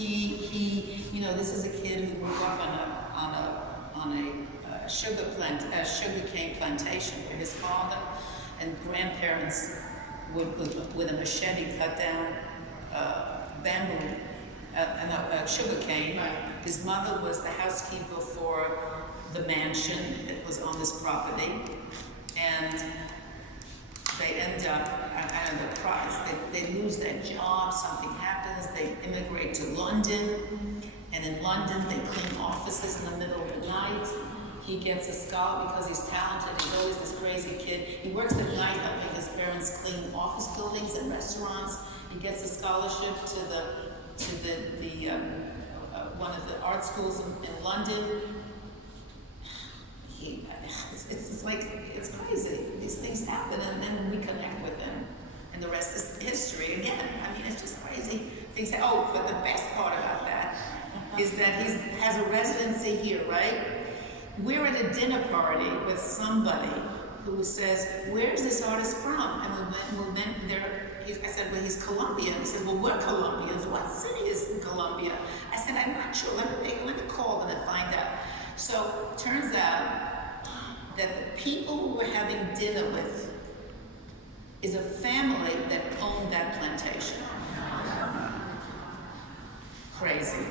You know, this is a kid who grew up on a sugar cane plantation where his father and grandparents would with a machete cut down bamboo and sugar cane. Right. His mother was the housekeeper for the mansion that was on this property, and they end up, I don't know the price, they lose their job, something happens, they immigrate to London, and in London they clean offices in the middle of the night. He gets a scholar because he's talented, he's always this crazy kid. He works at night helping his parents clean office buildings and restaurants. He gets a scholarship to one of the art schools in London. It's like, it's crazy. These things happen, and then we connect with him, and the rest is history. Again, I mean, it's just crazy. Things happen. Oh, but the best part about that is that he has a residency here, right? We're at a dinner party with somebody who says, "Where's this artist from?" And we went there. I said, "Well, he's Colombian." He said, "Well, we're Colombians. What city is in Colombia?" I said, "I'm not sure. Let me call them and find out." So turns out that the people who we're having dinner with is a family that owned that plantation. Crazy.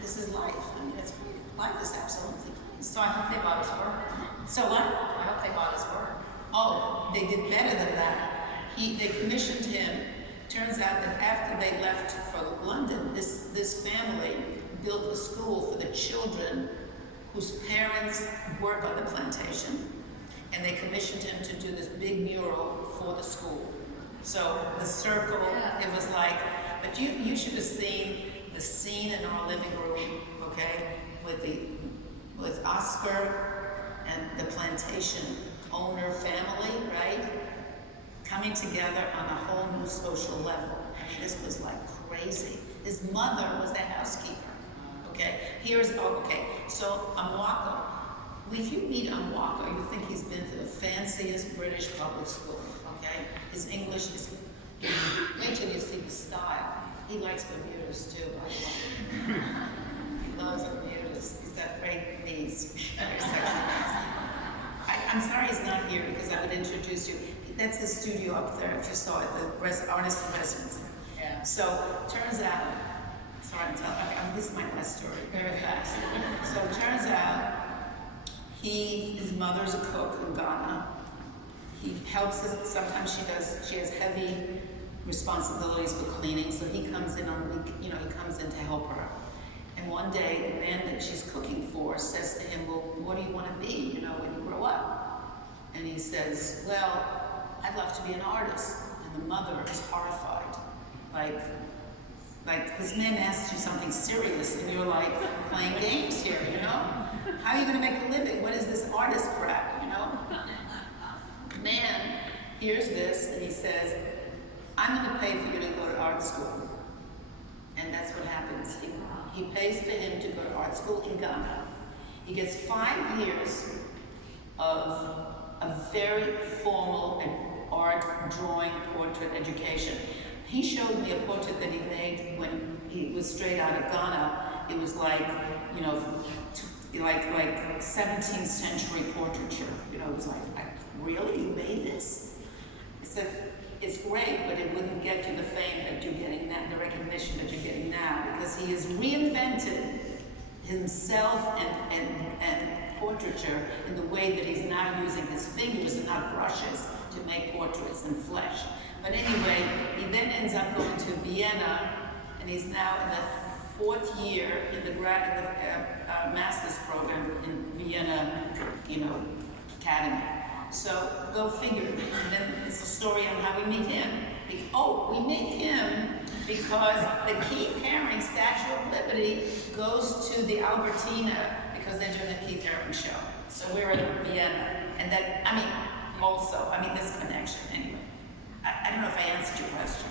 This is life. I mean, it's crazy. Life is absolutely crazy. So I hope they bought his work. So what? I hope they bought his work. Oh, they did better than that. They commissioned him. Turns out that after they left for London, this family built a school for the children whose parents work on the plantation, and they commissioned him to do this big mural for the school. So the circle, it was like, but you should have seen the scene in our living room, okay, with Oscar and the plantation owner family, right, coming together on a whole new social level. I mean, this was like crazy. His mother was the housekeeper. Okay, so Amwaka, if you meet Amwaka, you think he's been to the fanciest British public school, okay? His English is, wait till you see the style. He likes Bermudas too, by the way. He loves Bermudas. He's got great knees. Very sexy. I'm sorry he's not here because I would introduce you. That's his studio up there, if you saw it, the artist in residence. Yeah. So, turns out, this is my last story, very fast. So it turns out, his mother's a cook in Ghana. He helps us, sometimes she has heavy responsibilities for cleaning, so he comes in he comes in to help her. And one day, the man that she's cooking for says to him, "Well, what do you want to be, when you grow up?" And he says, "Well, I'd love to be an artist." And the mother is horrified. Like his man asks you something serious and you're like playing games here, How are you going to make a living? What is this artist crap, Man hears this and he says, "I'm going to pay for you to go to art school." And that's what happens. He pays for him to go to art school in Ghana. He gets 5 years of a very formal art, drawing, portrait education. He showed me a portrait that he made when he was straight out of Ghana. It was like 17th century portraiture. It was like, really, you made this? I said, it's great, but it wouldn't get you the fame that you're getting now, the recognition that you're getting now, because he has reinvented himself and portraiture in the way that he's now using his fingers and not brushes to make portraits in flesh. But anyway, he then ends up going to Vienna, and he's now in the 4th year in the master's program in Vienna, academy. So go figure. And then it's a story on how we meet him. We meet him because the Keith Haring Statue of Liberty goes to the Albertina because they're doing the Keith Haring show. So we're in Vienna, and this connection anyway. I don't know if I answered your question.